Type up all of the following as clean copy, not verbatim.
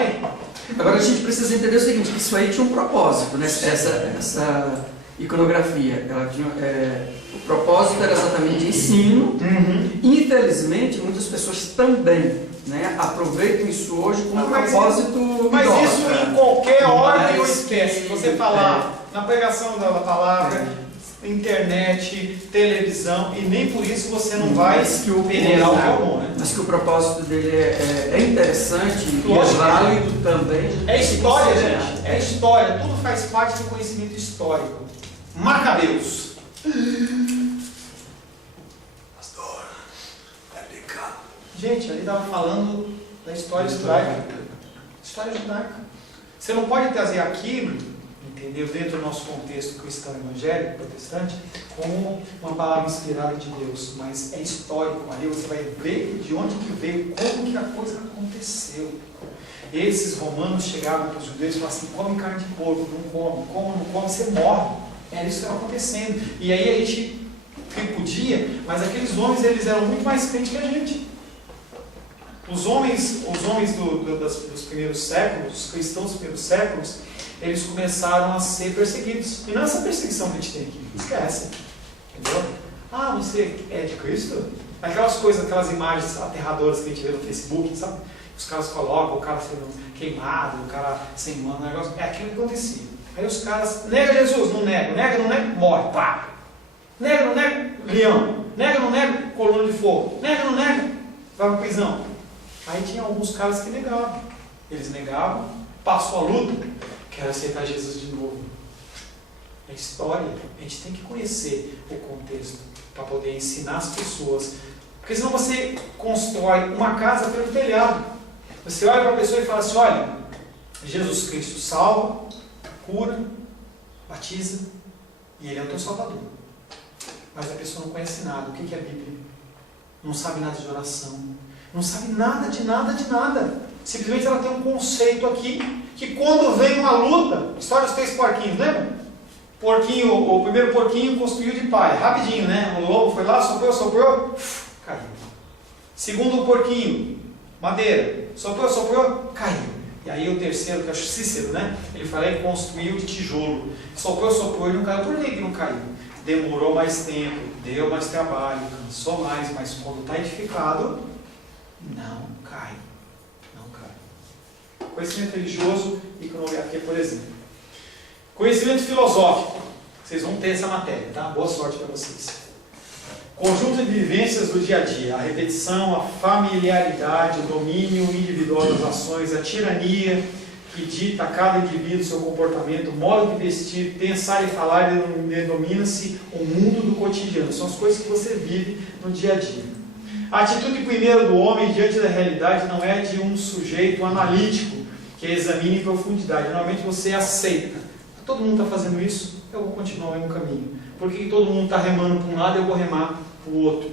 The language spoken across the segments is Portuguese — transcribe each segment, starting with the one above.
vai. Agora a gente precisa entender o seguinte, que isso aí tinha um propósito, né? Essa iconografia, ela tinha, o propósito era exatamente ensino. Infelizmente, muitas pessoas também, né, aproveitam isso hoje como propósito. Mas idólatra. isso em qualquer ordem ou espécie. Você falar na pregação da palavra, internet, televisão, e nem por isso você não vai venerar o que é bom, né? Mas que o propósito dele é interessante e é Lógico. válido também. É história, gente. É história. Tudo faz parte do conhecimento histórico. Macabeus. Pastor, é pecado. Gente, ali estava falando da história judaica. História judaica. Você não pode trazer aquilo, entendeu, dentro do nosso contexto cristão evangélico, protestante, como uma palavra inspirada de Deus, mas é histórico. Ali você vai ver de onde que veio, como que a coisa aconteceu. Esses romanos chegavam para os judeus e falavam assim: come carne de porco, não come, você morre. Era isso que estava acontecendo. E aí a gente repudia, mas aqueles homens, eles eram muito mais crentes que a gente. Os homens dos primeiros séculos, os cristãos dos primeiros séculos, eles começaram a ser perseguidos. E não é essa perseguição que a gente tem aqui. Esquece. Entendeu? Ah, você é de Cristo? Aquelas coisas, aquelas imagens aterradoras que a gente vê no Facebook, sabe? Os caras colocam o cara sendo queimado, o cara sem mano, negócio. É aquilo que acontecia. Aí os caras, nega Jesus, não nego, nega, não nego, morre, pá! Nega, não nego, leão. Nega, não nego, coluna de fogo. Nega, não nego, vai pra prisão. Aí tinha alguns caras que negavam. Eles negavam, passou a luta, quero aceitar Jesus de novo. É história, a gente tem que conhecer o contexto para poder ensinar as pessoas. Porque senão você constrói uma casa pelo telhado. Você olha para a pessoa e fala assim: olha, Jesus Cristo salva, cura, batiza, e Ele é o teu Salvador. Mas a pessoa não conhece nada. O que é a Bíblia? Não sabe nada de oração. Não sabe nada de nada de nada. Simplesmente ela tem um conceito aqui, que quando vem uma luta, história dos 3 porquinhos, lembra? Porquinho, o primeiro porquinho construiu de palha, rapidinho, né? O lobo foi lá, soprou, caiu. Segundo porquinho, madeira, soprou, caiu. E aí o terceiro, que é o Cícero, né? Ele foi lá e construiu de tijolo. Soprou e não caiu. Por que não caiu? Demorou mais tempo, deu mais trabalho, cansou mais, mas quando está edificado, não cai. Não cai. Conhecimento religioso e iconografia, por exemplo. Conhecimento filosófico. Vocês vão ter essa matéria, tá? Boa sorte para vocês. Conjunto de vivências do dia a dia. A repetição, a familiaridade, o domínio individual das ações, a tirania que dita a cada indivíduo seu comportamento, o modo de vestir, pensar e falar, denomina-se o mundo do cotidiano. São as coisas que você vive no dia a dia. A atitude primeira do homem diante da realidade não é de um sujeito analítico que examina em profundidade. Normalmente você aceita. Todo mundo está fazendo isso, eu vou continuar o mesmo caminho. Porque todo mundo está remando para um lado, eu vou remar para o outro.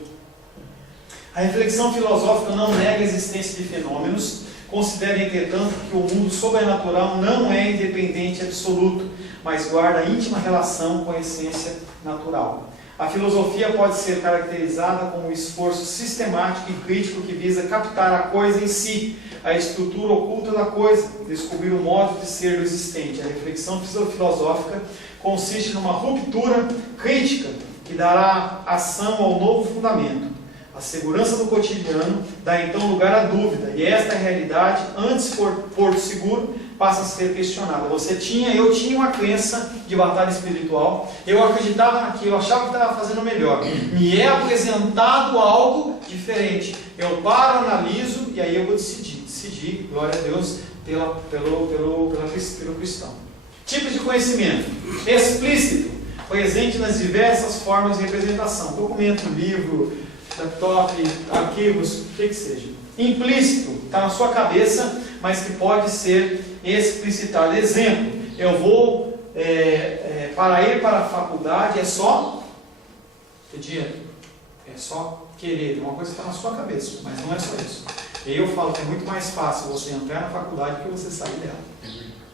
A reflexão filosófica não nega a existência de fenômenos. Considera, entretanto, que o mundo sobrenatural não é independente absoluto, mas guarda íntima relação com a essência natural. A filosofia pode ser caracterizada como um esforço sistemático e crítico que visa captar a coisa em si, a estrutura oculta da coisa, descobrir o modo de ser do existente. A reflexão filosófica consiste numa ruptura crítica que dará ação ao novo fundamento. A segurança do cotidiano dá então lugar à dúvida, e esta realidade, antes porto seguro, passa a ser questionada. Eu tinha uma crença de batalha espiritual, eu acreditava naquilo, eu achava que estava fazendo melhor. Me é apresentado algo diferente. Eu paro, analiso, e aí eu vou decidir, glória a Deus, pelo cristão. Tipos de conhecimento. Explícito, presente nas diversas formas de representação. Documento, livro, laptop, arquivos, o que seja. Implícito, está na sua cabeça, mas que pode ser explicitado. Exemplo, eu vou, para ir para a faculdade, é só pedir, é só querer, uma coisa que está na sua cabeça, mas não é só isso. E eu falo que é muito mais fácil você entrar na faculdade do que você sair dela.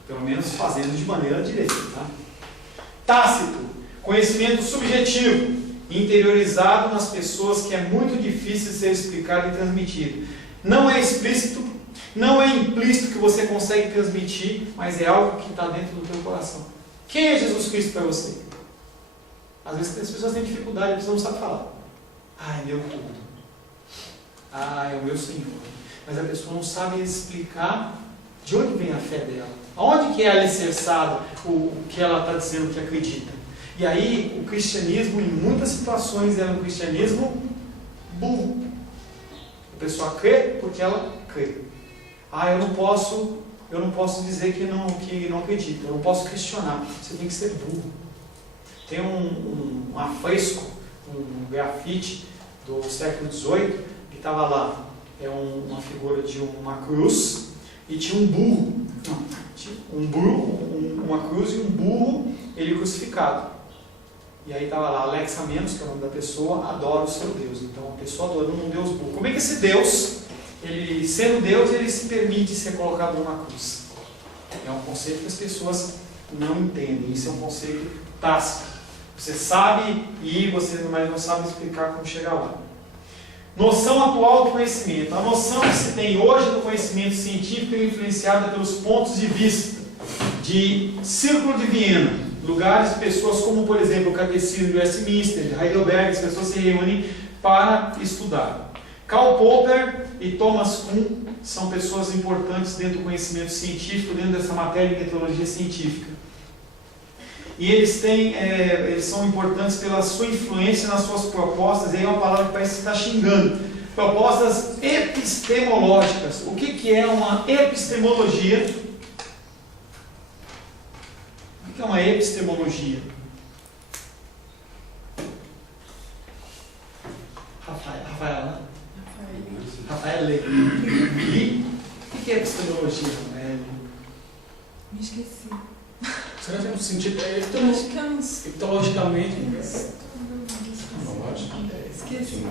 Pelo menos fazendo de maneira direita. Tá? Tácito, conhecimento subjetivo, interiorizado nas pessoas, que é muito difícil de ser explicado e transmitido. Não é explícito, Não é implícito que você consegue transmitir, mas é algo que está dentro do teu coração. Quem é Jesus Cristo para você? Às vezes as pessoas têm dificuldade, a pessoa não sabe falar. É meu tudo. É o meu Senhor. Mas a pessoa não sabe explicar de onde vem a fé dela. Aonde que é alicerçado o que ela está dizendo que acredita. E aí o cristianismo, em muitas situações, é um cristianismo burro. A pessoa crê porque ela crê. Eu não posso dizer que não acredita. Eu não posso questionar. Você tem que ser burro. Tem um afresco, um grafite do século XVIII, que estava lá. É uma figura de uma cruz e tinha um burro. Uma cruz e um burro, ele crucificado. E aí estava lá, Alexa Menos, que é o nome da pessoa, adora o seu Deus. Então a pessoa adorando um Deus burro. Como é que esse Deus, ele sendo Deus, ele se permite ser colocado numa cruz? É um conceito que as pessoas não entendem. Isso é um conceito tácito. Você sabe mas não sabe explicar como chegar lá. Noção atual do conhecimento. A noção que se tem hoje do conhecimento científico é influenciada pelos pontos de vista de Círculo de Viena, lugares, pessoas como, por exemplo, o Catecismo de Westminster, de Heidelberg, as pessoas se reúnem para estudar. Karl Popper e Thomas Kuhn são pessoas importantes dentro do conhecimento científico, dentro dessa matéria de metodologia científica. E eles são importantes pela sua influência nas suas propostas, e aí é uma palavra que parece que está xingando. Propostas epistemológicas. O que é uma epistemologia? O que é uma epistemologia? Rafael, né? Rafael Lê. E o que é epistemologia? Me esqueci. Será que é no sentido etologicamente? Esqueci.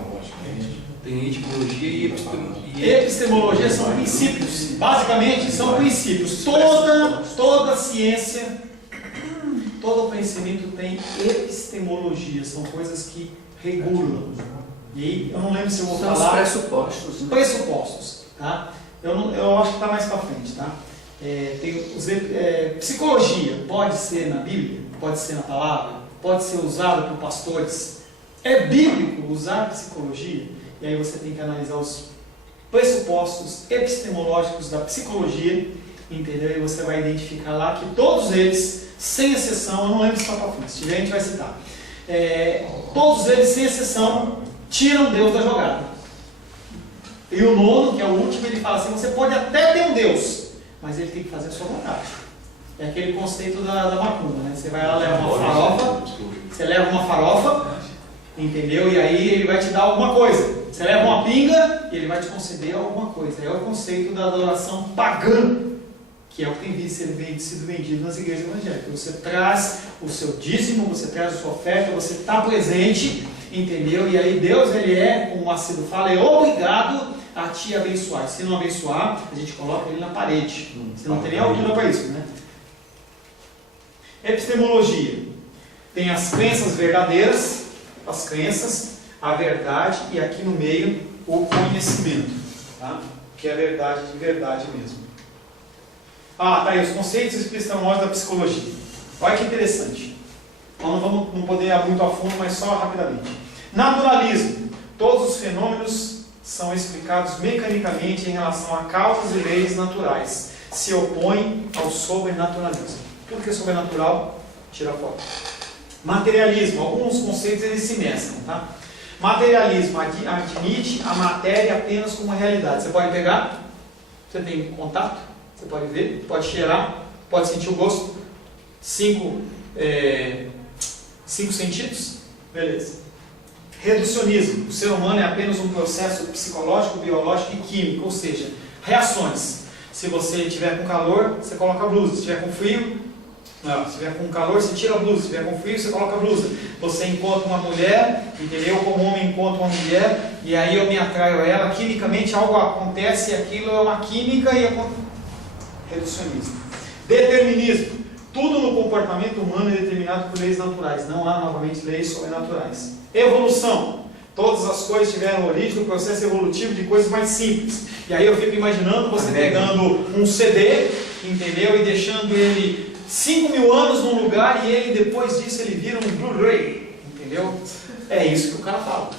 Tem etimologia e epistemologia. Epistemologia são princípios. Basicamente são princípios. Toda ciência, todo conhecimento tem epistemologia. São coisas que regulam. E aí, eu não lembro se eu vou falar. São os pressupostos. Né? Pressupostos. Tá? Eu acho que está mais para frente. Tá? Psicologia pode ser na Bíblia, pode ser na palavra, pode ser usado por pastores. É bíblico usar psicologia? E aí você tem que analisar os pressupostos epistemológicos da psicologia, entendeu? E você vai identificar lá que todos eles, sem exceção, eu não lembro se está para frente, se tiver a gente vai citar, todos eles, sem exceção, tiram Deus da jogada. E o nono, que é o último, ele fala assim: você pode até ter um Deus, mas ele tem que fazer a sua vontade. É aquele conceito da macumba, né? Você vai lá, leva uma farofa, você leva uma farofa, entendeu? E aí ele vai te dar alguma coisa. Você leva uma pinga e ele vai te conceder alguma coisa. É o conceito da adoração pagã, que é o que tem sido vendido nas igrejas evangélicas. Você traz o seu dízimo, você traz a sua oferta, você está presente, entendeu? E aí Deus, ele como o Macedo fala, é obrigado a te abençoar. Se não abençoar, a gente coloca ele na parede. Você não tem nem altura para isso, né? Epistemologia. Tem as crenças verdadeiras, as crenças, a verdade e aqui no meio o conhecimento, tá? Que é a verdade de verdade mesmo. Tá aí, os conceitos epistemológicos da psicologia. Olha que interessante. Então não poder ir muito a fundo, mas só rapidamente. Naturalismo. Todos os fenômenos são explicados mecanicamente em relação a causas e leis naturais. Se opõe ao sobrenaturalismo. Tudo que é sobrenatural, tira fora. Materialismo. Alguns conceitos eles se mesclam, tá? Materialismo admite a matéria apenas como realidade. Você pode pegar, você tem contato, você pode ver, pode cheirar, pode sentir o gosto. 5 sentidos? Beleza. Reducionismo. O ser humano é apenas um processo psicológico, biológico e químico, ou seja, reações. Se você estiver com calor, você coloca a blusa. Se estiver com frio, se estiver com calor, você tira a blusa. Se estiver com frio, você coloca a blusa. Você encontra uma mulher, entendeu? Como homem encontra uma mulher, e aí eu me atraio a ela. Quimicamente algo acontece e aquilo é uma química e reducionismo. Determinismo. Tudo no comportamento humano é determinado por leis naturais. Não há, novamente, leis sobrenaturais. Evolução. Todas as coisas tiveram origem no processo evolutivo de coisas mais simples. E aí eu fico imaginando você pegando um CD, entendeu? E deixando ele 5.000 anos num lugar e ele, depois disso, ele vira um Blu-ray, entendeu? É isso que o cara fala.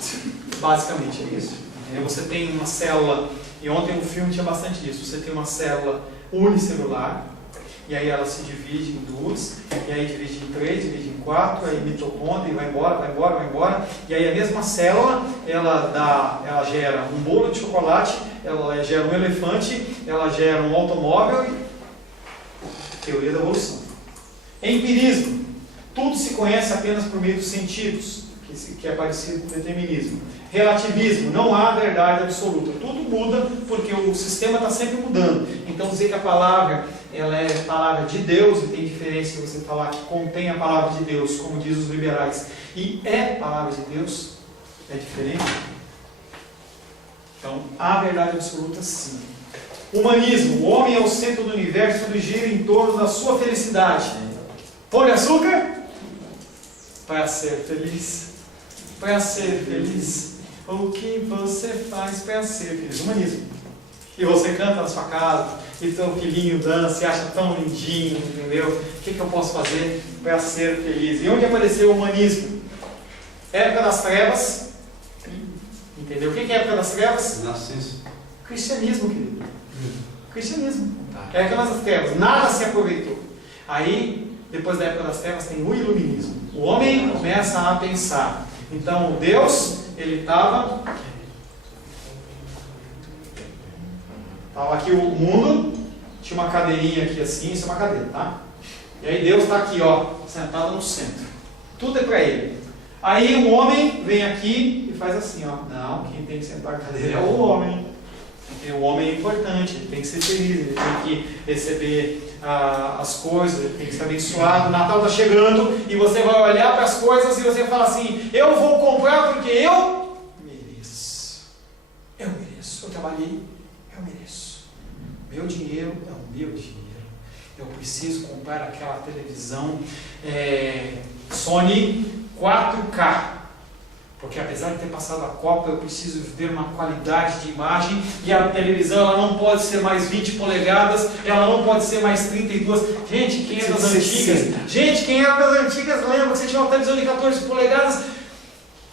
Basicamente é isso. Entendeu? Você tem uma célula, e ontem o filme tinha bastante disso, você tem uma célula unicelular, e aí ela se divide em duas, e aí divide em 3, divide em 4, aí mitocôndria, e vai embora, e aí a mesma célula, ela gera um bolo de chocolate, ela gera um elefante, ela gera um automóvel, teoria da evolução. Empirismo, tudo se conhece apenas por meio dos sentidos, que é parecido com o determinismo. Relativismo, não há verdade absoluta, tudo muda porque o sistema está sempre mudando. Então dizer que a palavra ela é palavra de Deus, e tem diferença você falar que contém a palavra de Deus, como diz os liberais, e é palavra de Deus, é diferente. Então, há verdade absoluta sim. Humanismo, o homem é o centro do universo, tudo gira em torno da sua felicidade. Pão de açúcar? Para ser feliz. Para ser feliz. O que você faz para ser feliz? Humanismo. E você canta na sua casa, e teu filhinho dança, e acha tão lindinho, entendeu? O que eu posso fazer para ser feliz? E onde apareceu o humanismo? Época das trevas. Entendeu? O que é a época das trevas? Nascença. Cristianismo, querido. Cristianismo. Época das trevas. Nada se aproveitou. Aí, depois da época das trevas, tem o iluminismo. O homem começa a pensar. Então, Deus, ele estava aqui o mundo, tinha uma cadeirinha aqui assim, isso é uma cadeira, tá? E aí Deus está aqui, ó, sentado no centro. Tudo é para ele. Aí o homem vem aqui e faz assim, ó. Não, quem tem que sentar na cadeira é o homem. Porque o homem é importante, ele tem que ser feliz, ele tem que receber as coisas, ele tem que ser abençoado. O Natal está chegando e você vai olhar para as coisas e você fala assim: eu vou comprar porque eu mereço. Eu mereço. Eu trabalhei, eu mereço. Meu dinheiro é o meu dinheiro. Eu preciso comprar aquela televisão Sony 4K. Porque apesar de ter passado a Copa, eu preciso ver uma qualidade de imagem, e a televisão ela não pode ser mais 20 polegadas, ela não pode ser mais 32. Gente, quem é das antigas lembra que você tinha uma televisão de 14 polegadas,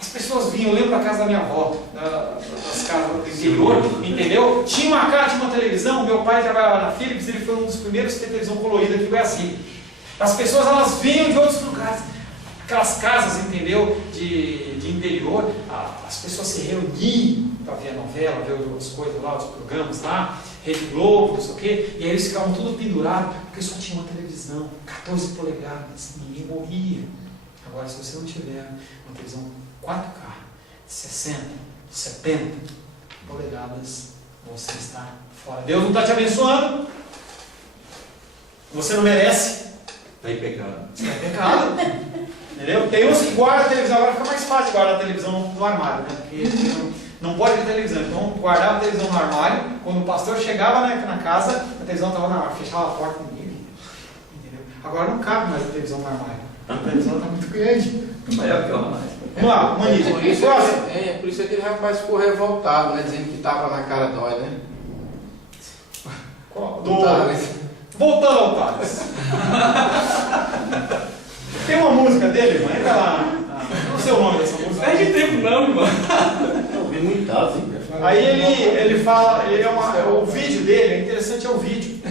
as pessoas vinham, eu lembro da casa da minha avó, das casas do interior, entendeu? Tinha uma televisão, meu pai trabalhava na Philips, ele foi um dos primeiros a ter televisão colorida aqui, foi assim. As pessoas elas vinham de outros lugares. Aquelas casas, entendeu, de interior, as pessoas se reuniam para ver a novela, ver as coisas lá, os programas lá, Rede Globo, não sei o quê, e aí eles ficavam tudo pendurados, porque só tinha uma televisão, 14 polegadas, ninguém morria. Agora, se você não tiver uma televisão 4K, 60, 70 polegadas, você está fora. Deus não está te abençoando, você não merece. Está em pecado. Você está em pecado. Entendeu? Tem uns que guardam a televisão, agora fica mais fácil guardar a televisão no armário, né? Porque não pode ter televisão. Então guardava a televisão no armário, quando o pastor chegava na casa, a televisão estava no armário, fechava a porta e ninguém via. Entendeu? Agora não cabe mais a televisão no armário. A televisão está muito grande. Maior que o armário. Vamos lá, humanismo. Por isso aquele rapaz ficou revoltado, né? Dizendo que estava na cara dói, né? Voltando ao Thales. Tem uma música dele, irmão, entra lá. Não sei o nome dessa música. Não é de tempo não, irmão. Eu vi muito tarde, hein? Aí ele fala, o vídeo dele, é interessante, é o vídeo,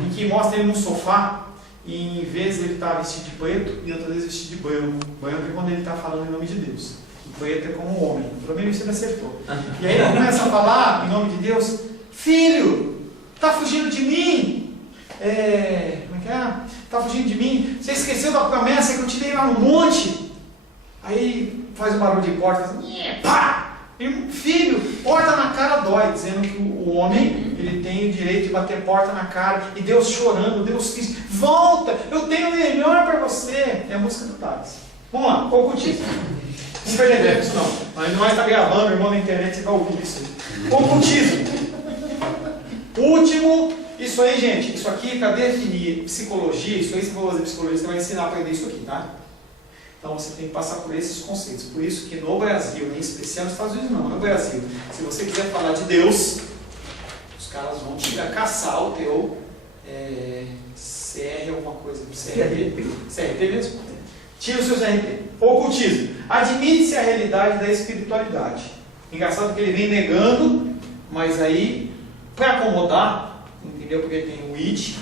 em que mostra ele num sofá, e em vez de ele estar vestido de preto, e outras vezes vestido de branco. Branco é quando ele está falando em nome de Deus. O preto é como homem. Pelo menos você me acertou. E aí ele começa a falar em nome de Deus: filho, está fugindo de mim? Como é que é? Está fugindo de mim? Você esqueceu da promessa que eu te dei lá no monte? Aí faz um barulho de porta, assim, pá! E filho, porta na cara dói, dizendo que o homem ele tem o direito de bater porta na cara, e Deus chorando, Deus diz: volta, eu tenho o melhor para você. É a música do Thales. Vamos lá, ocultismo. Não perder tempo isso não. Mas não está gravando, irmão, na internet, você vai ouvir isso aí. Ocultismo. Último. Isso aí, gente, isso aqui para definir psicologia, isso aí se for fazer psicologia, você vai ensinar a aprender isso aqui, tá? Então você tem que passar por esses conceitos. Por isso que no Brasil, em especial nos Estados Unidos não, no Brasil, se você quiser falar de Deus, os caras vão te caçar o teu CR alguma coisa, CRP mesmo? Tira o seu CRP. Ocultismo. Admite-se a realidade da espiritualidade. Engraçado que ele vem negando, mas aí, para acomodar, entendeu? Porque tem o id,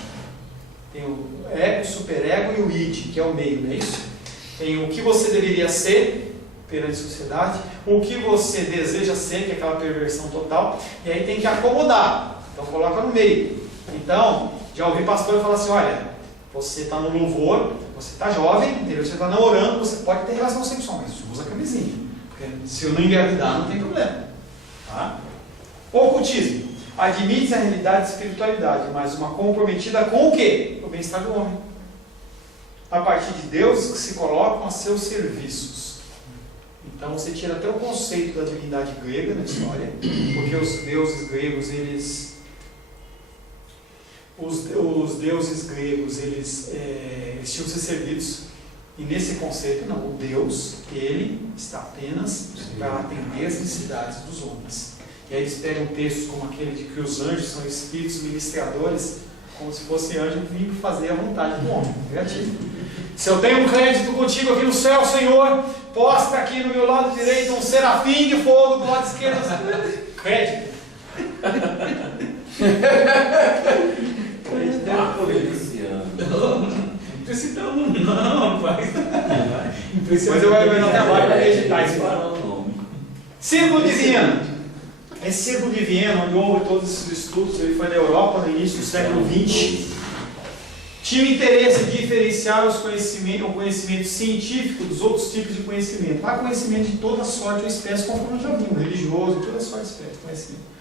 tem o ego, o superego e o id, que é o meio, não é isso? Tem o que você deveria ser perante a sociedade, o que você deseja ser, que é aquela perversão total, e aí tem que acomodar. Então coloca no meio. Então, já ouvi pastor falar assim, olha, você está no louvor, você está jovem, entendeu? Você está orando, você pode ter relação sexual, mas usa camisinha. Porque se eu não engravidar, não tem problema. Tá? Ocultismo. Admite a realidade de espiritualidade, mas uma comprometida com o quê? O bem-estar do homem. A partir de deuses que se colocam a seus serviços. Então você tira até o conceito da divindade grega na história, porque os deuses gregos, os deuses gregos, eles tinham que ser servidos. E nesse conceito, não, o Deus, ele está apenas para atender as necessidades dos homens. E aí eles pegam textos como aquele de que os anjos são espíritos ministradores, como se fosse anjo vindo fazer a vontade do homem. Negativo. Se eu tenho um crédito contigo aqui no céu, Senhor, posta aqui no meu lado direito um serafim de fogo, do lado esquerdo. Crédito. Não precisamos não, rapaz. Mas eu vou no trabalho para editar isso. Círculo de Viena. Esse Círculo de Viena, onde houve todos esses estudos, ele foi na Europa no início do século XX. Tinha o interesse de diferenciar o conhecimento científico dos outros tipos de conhecimento. Há conhecimento de toda sorte ou espécie, conforme já vimos, religioso, toda sorte ou espécie de conhecimento.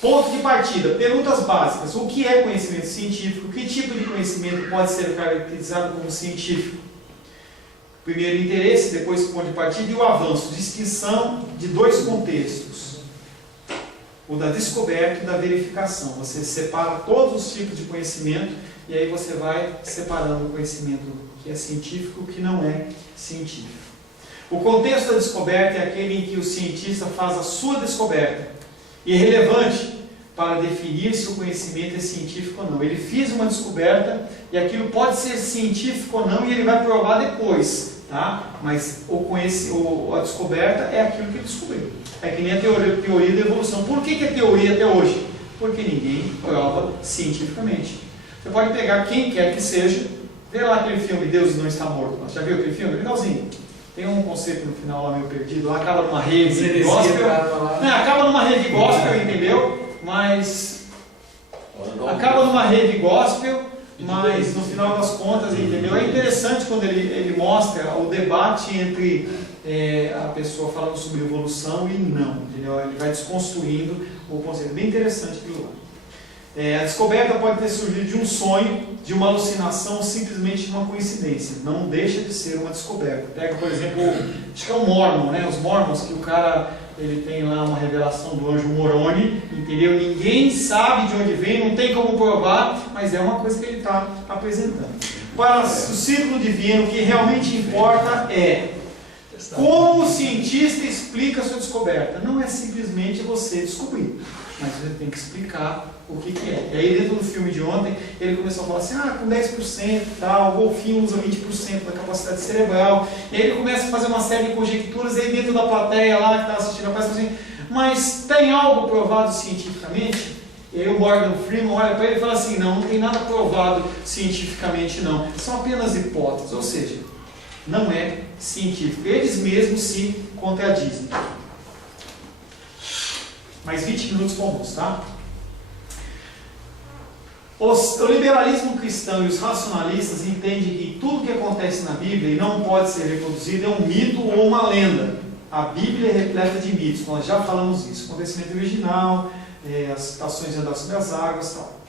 Ponto de partida, perguntas básicas. O que é conhecimento científico? Que tipo de conhecimento pode ser caracterizado como científico? Primeiro interesse, depois ponto de partida e o avanço. Distinção de dois contextos. O da descoberta e da verificação. Você separa todos os tipos de conhecimento e aí você vai separando o conhecimento que é científico e o que não é científico. O contexto da descoberta é aquele em que o cientista faz a sua descoberta. Irrelevante para definir se o conhecimento é científico ou não. Ele fez uma descoberta e aquilo pode ser científico ou não e ele vai provar depois, tá? Mas a descoberta é aquilo que ele descobriu. É que nem a teoria da evolução. Por que é teoria até hoje? Porque ninguém prova cientificamente. Você pode pegar quem quer que seja, ver lá aquele filme Deus Não Está Morto. Já viu aquele filme? Legalzinho. Tem um conceito no final lá meio perdido, lá acaba numa rede gospel. Acaba numa rede gospel, entendeu? Mas acaba numa rede gospel, mas no final das contas, entendeu? É interessante quando ele mostra o debate entre a pessoa falando sobre evolução e não, entendeu? Ele vai desconstruindo o conceito. Bem interessante aquilo lá. A descoberta pode ter surgido de um sonho, de uma alucinação ou simplesmente de uma coincidência. Não deixa de ser uma descoberta. Pega, por exemplo, acho que é o Mormon, né? Os Mormons, que o cara ele tem lá uma revelação do anjo Moroni, entendeu? Ninguém sabe de onde vem, não tem como provar, mas é uma coisa que ele está apresentando. Para o círculo de Viena, o que realmente importa é como o cientista explica a sua descoberta. Não é simplesmente você descobrir, mas você tem que explicar o que é. E aí dentro do filme de ontem, ele começou a falar assim, com 10% e tal, o golfinho usa 20% da capacidade cerebral. E aí ele começa a fazer uma série de conjecturas, e aí dentro da plateia lá que está assistindo a peça, assim, mas tem algo provado cientificamente? E aí o Morgan Freeman olha para ele e fala assim, não tem nada provado cientificamente não, são apenas hipóteses, ou seja, não é científico. Eles mesmos se contradizem. Mais 20 minutos para o almoço, tá? O liberalismo cristão e os racionalistas entendem que tudo que acontece na Bíblia e não pode ser reproduzido é um mito ou uma lenda. A Bíblia é repleta de mitos, nós já falamos isso. O acontecimento original, as citações de andar sobre as águas e tal.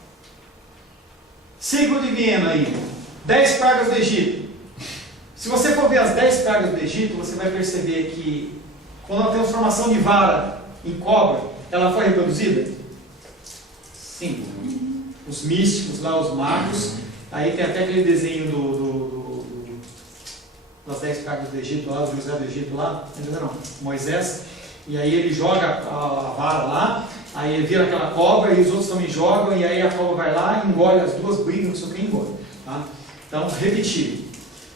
Círculo de Viena aí. 10 pragas do Egito. Se você for ver as 10 pragas do Egito, você vai perceber que quando a transformação de vara em cobra, ela foi reproduzida? Sim. Os místicos lá, os magos, aí tem até aquele desenho das 10 pragas do Egito lá, do José do Egito lá, não, Moisés, e aí ele joga a vara lá, aí ele vira aquela cobra e os outros também jogam, e aí a cobra vai lá, engole as duas, brigam, não sei o que, engole. Tá? Então, repetir.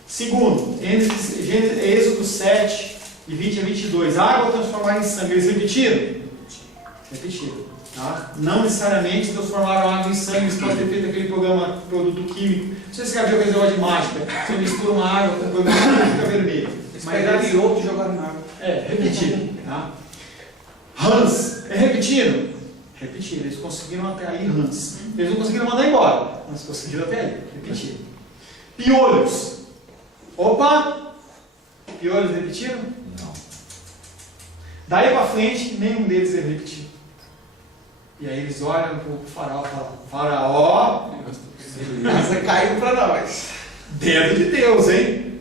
Segundo, Êxodo 7, de 20 a 22, a água transformada em sangue, eles repetiram? Repetiram. Tá? Não necessariamente transformaram água em sangue, eles podem ter feito aquele programa, produto químico. Não sei se você já viu aquele negócio de mágica, você mistura uma água com produto químico e fica vermelho. Eles pegaram iodo e jogaram na água. Repetiram. Tá? Hans, repetiram? Repetiram, eles conseguiram até aí Hans. Eles não conseguiram mandar embora, mas conseguiram até aí, repetiram. Piolhos. Opa! Piolhos repetiram? Não. Daí para frente, nenhum deles repetiu. E aí eles olham para o faraó e falam: Faraó, Essa caiu para nós. dedo de Deus, hein?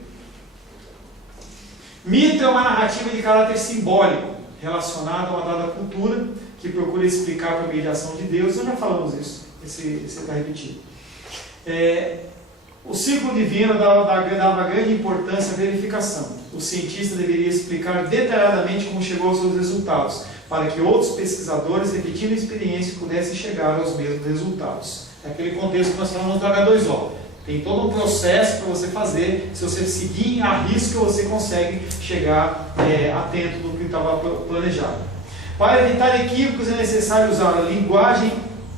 Mito é uma narrativa de caráter simbólico, relacionada a uma dada cultura, que procura explicar por meio de ação de Deus. Nós já falamos isso, esse está repetido. O ciclo divino dava grande importância à verificação. O cientista deveria explicar detalhadamente como chegou aos seus resultados, para que outros pesquisadores, repetindo a experiência, pudessem chegar aos mesmos resultados. É aquele contexto que nós falamos do H2O. Tem todo um processo para você fazer. Se você seguir à risca, você consegue chegar atento do que estava planejado. Para evitar equívocos, é necessário usar a linguagem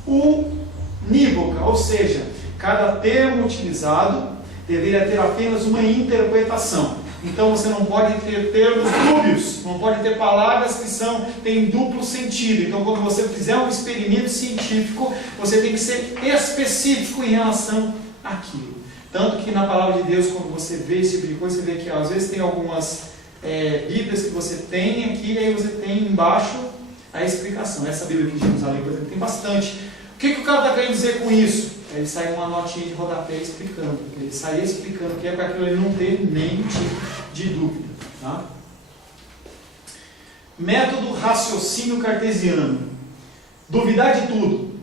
unívoca, ou seja, cada termo utilizado deveria ter apenas uma interpretação. Então você não pode ter termos dúbios, não pode ter palavras que têm duplo sentido. Então quando você fizer um experimento científico, você tem que ser específico em relação àquilo. Tanto que na palavra de Deus, quando você vê esse tipo de coisa, você vê que às vezes tem algumas Bíblias que você tem aqui, e aí você tem embaixo a explicação. Essa Bíblia que Jerusalém, por exemplo, tem bastante. O que o cara está querendo dizer com isso? Ele sai uma notinha de rodapé explicando. Ele sai explicando que é para aquilo ele não ter nenhum tipo de dúvida. Tá? Método raciocínio cartesiano. Duvidar de tudo.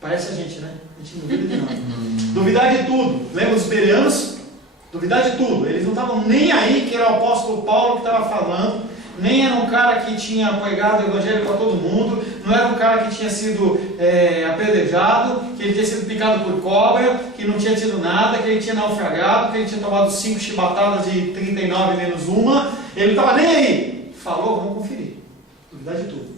Parece a gente, né? A gente não duvida de nada. Duvidar de tudo. Lembra dos bereanos? Duvidar de tudo. Eles não estavam nem aí que era o apóstolo Paulo que estava falando. Nem era um cara que tinha pregado o evangelho para todo mundo, não era um cara que tinha sido apedrejado, que ele tinha sido picado por cobra, que não tinha tido nada, que ele tinha naufragado, que ele tinha tomado 5 chibatadas de 39 menos uma. Ele não estava nem aí. Falou, vamos conferir. Duvidar de tudo.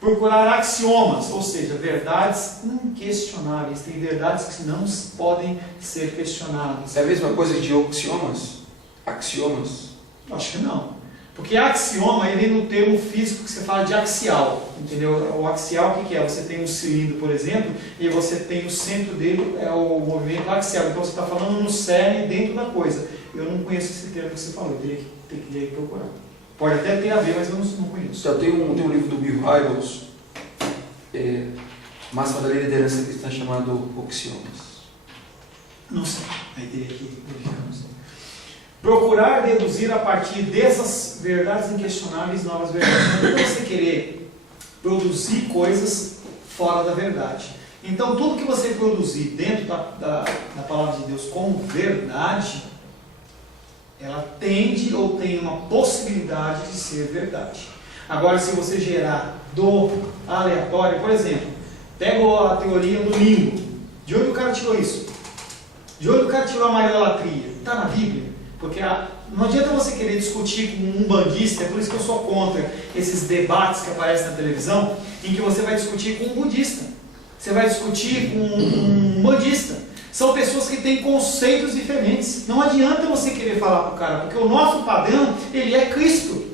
Procurar axiomas, ou seja, verdades inquestionáveis. Tem verdades que não podem ser questionadas. É a mesma coisa de axiomas? Axiomas? Acho que não. Porque axioma, ele vem no termo físico que você fala de axial, entendeu? O axial, o que é? Você tem um cilindro, por exemplo, e você tem o centro dele, é o movimento axial. Então você está falando no cerne dentro da coisa. Eu não conheço esse termo que você falou, eu teria que procurar. Pode até ter a ver, mas eu não conheço. Então, tem um livro do Bill Hybels, Máxima da Liderança Cristã, chamado Axiomas. Não sei, aí teria que verificar, não sei. Procurar deduzir a partir dessas verdades inquestionáveis novas verdades. Não é você querer produzir coisas fora da verdade. Então, tudo que você produzir dentro da palavra de Deus como verdade, ela tende ou tem uma possibilidade de ser verdade. Agora, se você gerar do aleatório, por exemplo, pega a teoria do limbo. De onde o cara tirou isso? De onde o cara tirou a amarelalatria? Está na Bíblia. Porque não adianta você querer discutir com um bandista, é por isso que eu sou contra esses debates que aparecem na televisão, em que você vai discutir com um budista, você vai discutir com um bandista. São pessoas que têm conceitos diferentes. Não adianta você querer falar para o cara, porque o nosso padrão, ele é Cristo.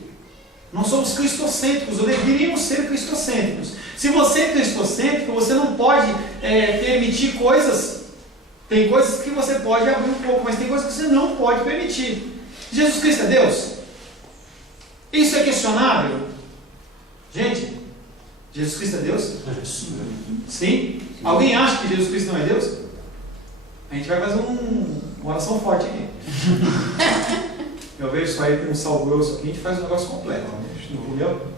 Nós somos cristocêntricos, ou deveríamos ser cristocêntricos. Se você é cristocêntrico, você não pode permitir coisas. Tem coisas que você pode abrir um pouco, mas tem coisas que você não pode permitir. Jesus Cristo é Deus? Isso é questionável? Gente, Jesus Cristo é Deus? Sim? Alguém acha que Jesus Cristo não é Deus? A gente vai fazer uma oração forte aqui. Eu vejo isso aí com um sal grosso aqui, a gente faz um negócio completo. Entendeu?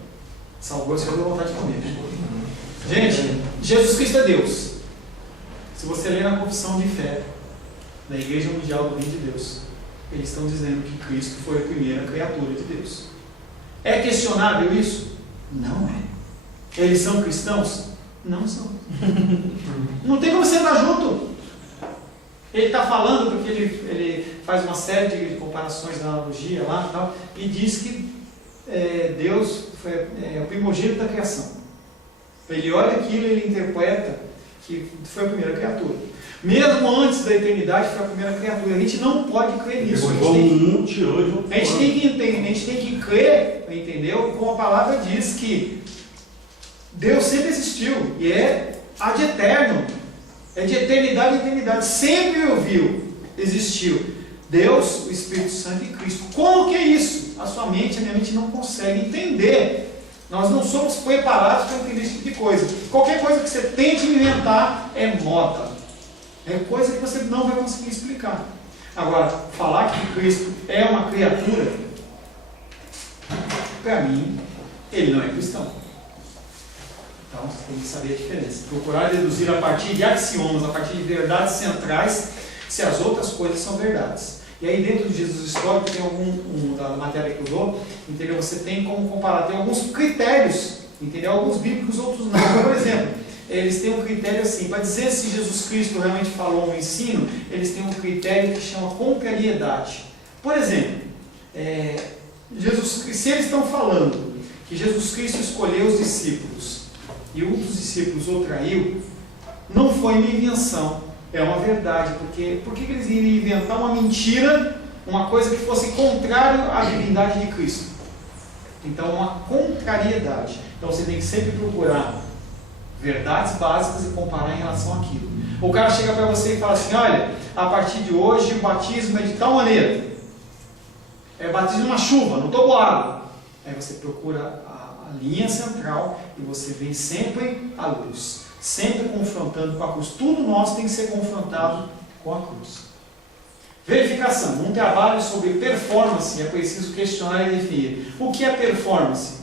Sal grosso eu dou vontade de comer. Gente, Jesus Cristo é Deus. Se você ler na confissão de fé da Igreja Mundial do Reino de Deus, Eles estão dizendo que Cristo foi a primeira criatura de Deus. É questionável isso? Não é. Eles são cristãos? Não são. Não tem como você estar junto. Ele está falando porque ele faz uma série de comparações na analogia lá e tal, e diz que Deus foi o primogênito da criação. Ele olha aquilo e ele interpreta que foi a primeira criatura. Mesmo antes da eternidade foi a primeira criatura. A gente não pode crer nisso. A gente tem que entender, a gente tem que crer, entendeu? Como a palavra diz que Deus sempre existiu e é ad eterno. É de eternidade a eternidade. Sempre ouviu, existiu. Deus, o Espírito Santo e Cristo. Como que é isso? A sua mente, a minha mente não consegue entender. Nós não somos preparados para entender esse tipo de coisa. Qualquer coisa que você tente inventar é moda. É coisa que você não vai conseguir explicar. Agora, falar que Cristo é uma criatura, para mim, ele não é cristão. Então, você tem que saber a diferença. Procurar deduzir a partir de axiomas, a partir de verdades centrais, se as outras coisas são verdades. E aí, dentro de Jesus histórico, tem da matéria que eu dou, entendeu? Você tem como comparar, tem alguns critérios, entendeu? Alguns bíblicos, outros não. Por exemplo, eles têm um critério assim, para dizer se Jesus Cristo realmente falou um ensino, eles têm um critério que chama contrariedade. Por exemplo, se eles estão falando que Jesus Cristo escolheu os discípulos e um dos discípulos o traiu, não foi minha invenção, é uma verdade. Porque por que eles iriam inventar uma mentira, uma coisa que fosse contrário à divindade de Cristo? Então, uma contrariedade. Então, você tem que sempre procurar verdades básicas e comparar em relação àquilo. O cara chega para você e fala assim: olha, a partir de hoje o batismo é de tal maneira, é batismo numa chuva, não tomou água. Aí você procura a linha central e você vem sempre à luz, sempre confrontando com a cruz. Tudo nosso tem que ser confrontado com a cruz. Verificação. Num trabalho sobre performance é preciso questionar e definir. O que é performance?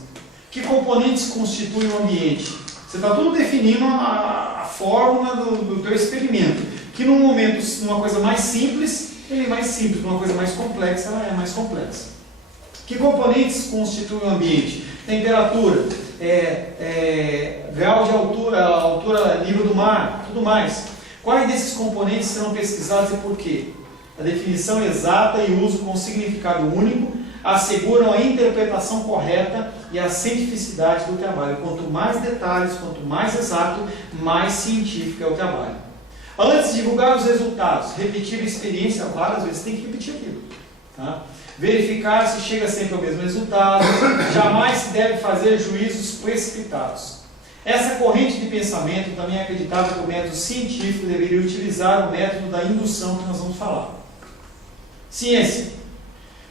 Que componentes constituem o ambiente? Você está tudo definindo a fórmula do teu experimento. Que num momento, numa coisa mais simples, ele é mais simples. Numa coisa mais complexa, ela é mais complexa. Que componentes constituem o ambiente? Temperatura, grau de altura, nível do mar, tudo mais. Quais desses componentes serão pesquisados e por quê? A definição exata e uso com significado único asseguram a interpretação correta e a cientificidade do trabalho. Quanto mais detalhes, quanto mais exato, mais científico é o trabalho. Antes de divulgar os resultados, repetir a experiência várias vezes, tem que repetir aquilo. Tá? Verificar se chega sempre ao mesmo resultado, jamais se deve fazer juízos precipitados. Essa corrente de pensamento também é acreditada que o método científico deveria utilizar o método da indução que nós vamos falar. Ciência.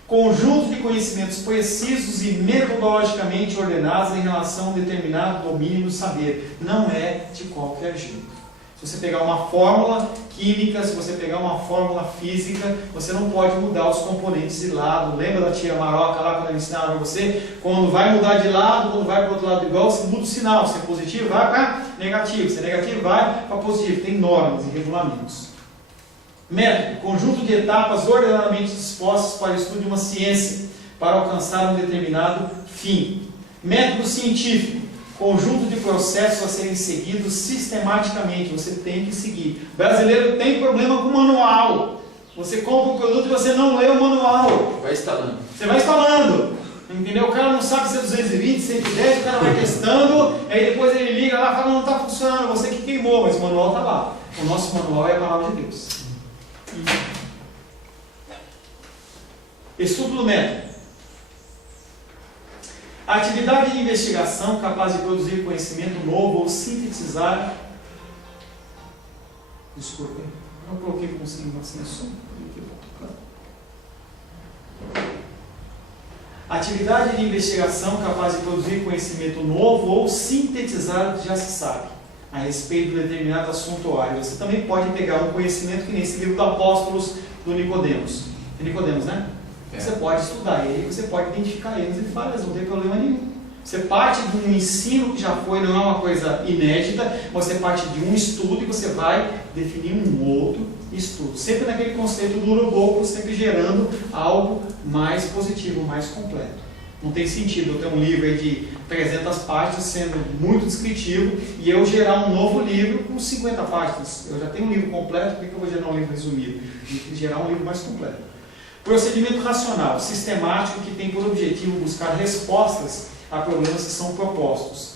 Conjunto de conhecimentos precisos e metodologicamente ordenados em relação a um determinado domínio do saber. Não é de qualquer jeito. Se você pegar uma fórmula química, se você pegar uma fórmula física, você não pode mudar os componentes de lado. Lembra da tia Maroca lá quando ela ensinava para você? Quando vai mudar de lado, quando vai para o outro lado igual, você muda o sinal. Se é positivo, vai para negativo. Se é negativo, vai para positivo. Tem normas e regulamentos. Método, conjunto de etapas ordenadamente dispostas para o estudo de uma ciência, para alcançar um determinado fim. Método científico, conjunto de processos a serem seguidos sistematicamente, você tem que seguir. O brasileiro tem problema com o manual. Você compra um produto e você não lê o manual. Vai instalando. Você vai instalando. Entendeu? O cara não sabe se é 220, 110, o cara vai testando, aí depois ele liga lá e fala: não está funcionando, você que queimou, mas o manual está lá. O nosso manual é a palavra de Deus. Estudo do método. A atividade de investigação capaz de produzir conhecimento novo ou sintetizar. Desculpa, não coloquei como assim som. Atividade de investigação capaz de produzir conhecimento novo ou sintetizar o que já se sabe a respeito de determinado assunto ou área. Você também pode pegar um conhecimento que nem esse livro do Apóstolos do Nicodemos. É Nicodemos, né? Você pode estudar ele, você pode identificar eles e falar, não tem problema nenhum. Você parte de um ensino que já foi, não é uma coisa inédita, você parte de um estudo e você vai definir um outro estudo. Sempre naquele conceito do uruboco, sempre gerando algo mais positivo, mais completo. Não tem sentido eu ter um livro aí de 300 páginas sendo muito descritivo e eu gerar um novo livro com 50 páginas. Eu já tenho um livro completo, por que eu vou gerar um livro resumido? Eu tenho que gerar um livro mais completo. Procedimento racional, sistemático, que tem por objetivo buscar respostas a problemas que são propostos.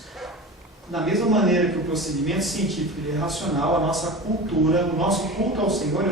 Da mesma maneira que o procedimento científico é racional, a nossa cultura, o nosso culto ao Senhor